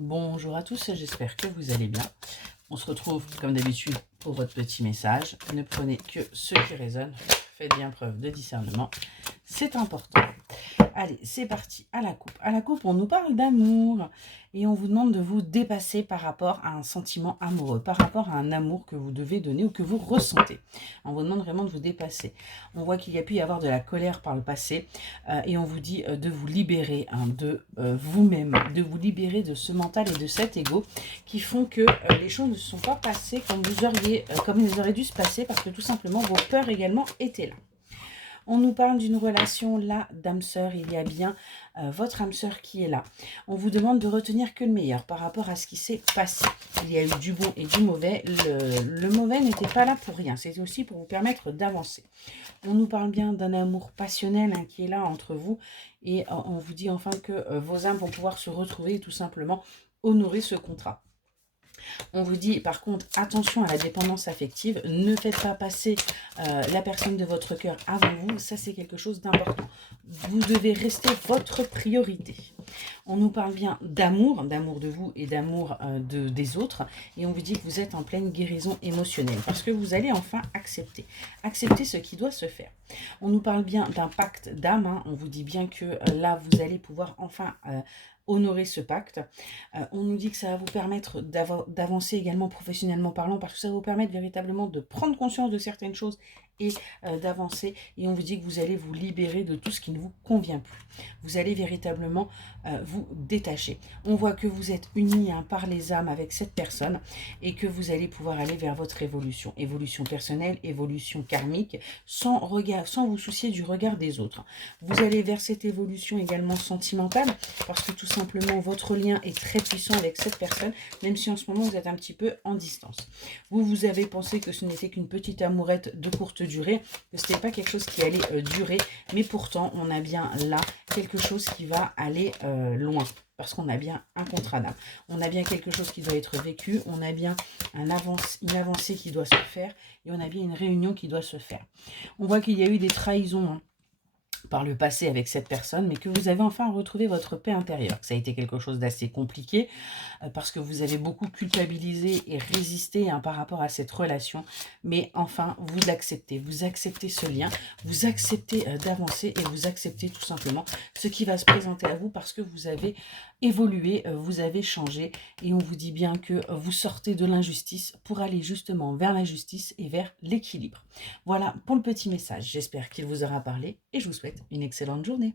Bonjour à tous, j'espère que vous allez bien. On se retrouve comme d'habitude pour votre petit message. Ne prenez que ce qui résonne. Faites bien preuve de discernement. C'est important. Allez, c'est parti. À la coupe. À la coupe, on nous parle d'amour. Et on vous demande de vous dépasser par rapport à un sentiment amoureux, par rapport à un amour que vous devez donner ou que vous ressentez. On vous demande vraiment de vous dépasser. On voit qu'il y a pu y avoir de la colère par le passé. Et on vous dit de vous libérer de vous-même, de vous libérer de ce mental et de cet ego qui font que les choses ne se sont pas passées comme ils auraient dû se passer parce que tout simplement vos peurs également étaient là. On nous parle d'une relation là d'âme sœur, il y a bien votre âme sœur qui est là. On vous demande de retenir que le meilleur par rapport à ce qui s'est passé. Il y a eu du bon et du mauvais. Le mauvais n'était pas là pour rien, c'était aussi pour vous permettre d'avancer. On nous parle bien d'un amour passionnel qui est là entre vous et on vous dit enfin que vos âmes vont pouvoir se retrouver et tout simplement honorer ce contrat. On vous dit par contre attention à la dépendance affective, ne faites pas passer la personne de votre cœur avant vous, ça c'est quelque chose d'important. Vous devez rester votre priorité. On nous parle bien d'amour de vous et d'amour des autres, et on vous dit que vous êtes en pleine guérison émotionnelle, parce que vous allez enfin accepter ce qui doit se faire. On nous parle bien d'un pacte d'âme, on vous dit bien que là vous allez pouvoir enfin honorer ce pacte. On nous dit que ça va vous permettre d'avancer également professionnellement parlant, parce que ça va vous permettre véritablement de prendre conscience de certaines choses et d'avancer. Et on vous dit que vous allez vous libérer de tout ce qui ne vous convient plus. Vous allez véritablement vous détacher. On voit que vous êtes unis par les âmes avec cette personne et que vous allez pouvoir aller vers votre évolution. Évolution personnelle, évolution karmique, sans vous soucier du regard des autres. Vous allez vers cette évolution également sentimentale, parce que tout simplement votre lien est très puissant avec cette personne, même si en ce moment vous êtes un petit peu en distance. Vous avez pensé que ce n'était qu'une petite amourette de courte durée, que ce n'était pas quelque chose qui allait durer, mais pourtant on a bien là quelque chose qui va aller loin, parce qu'on a bien un contrat d'âme, on a bien quelque chose qui doit être vécu, on a bien une avancée qui doit se faire, et on a bien une réunion qui doit se faire. On voit qu'il y a eu des trahisons par le passé avec cette personne, mais que vous avez enfin retrouvé votre paix intérieure. Ça a été quelque chose d'assez compliqué parce que vous avez beaucoup culpabilisé et résisté par rapport à cette relation, mais enfin vous acceptez ce lien, vous acceptez d'avancer et vous acceptez tout simplement ce qui va se présenter à vous, parce que vous avez évolué, vous avez changé, et on vous dit bien que vous sortez de l'injustice pour aller justement vers la justice et vers l'équilibre. Voilà pour le petit message, j'espère qu'il vous aura parlé et je vous souhaite une excellente journée.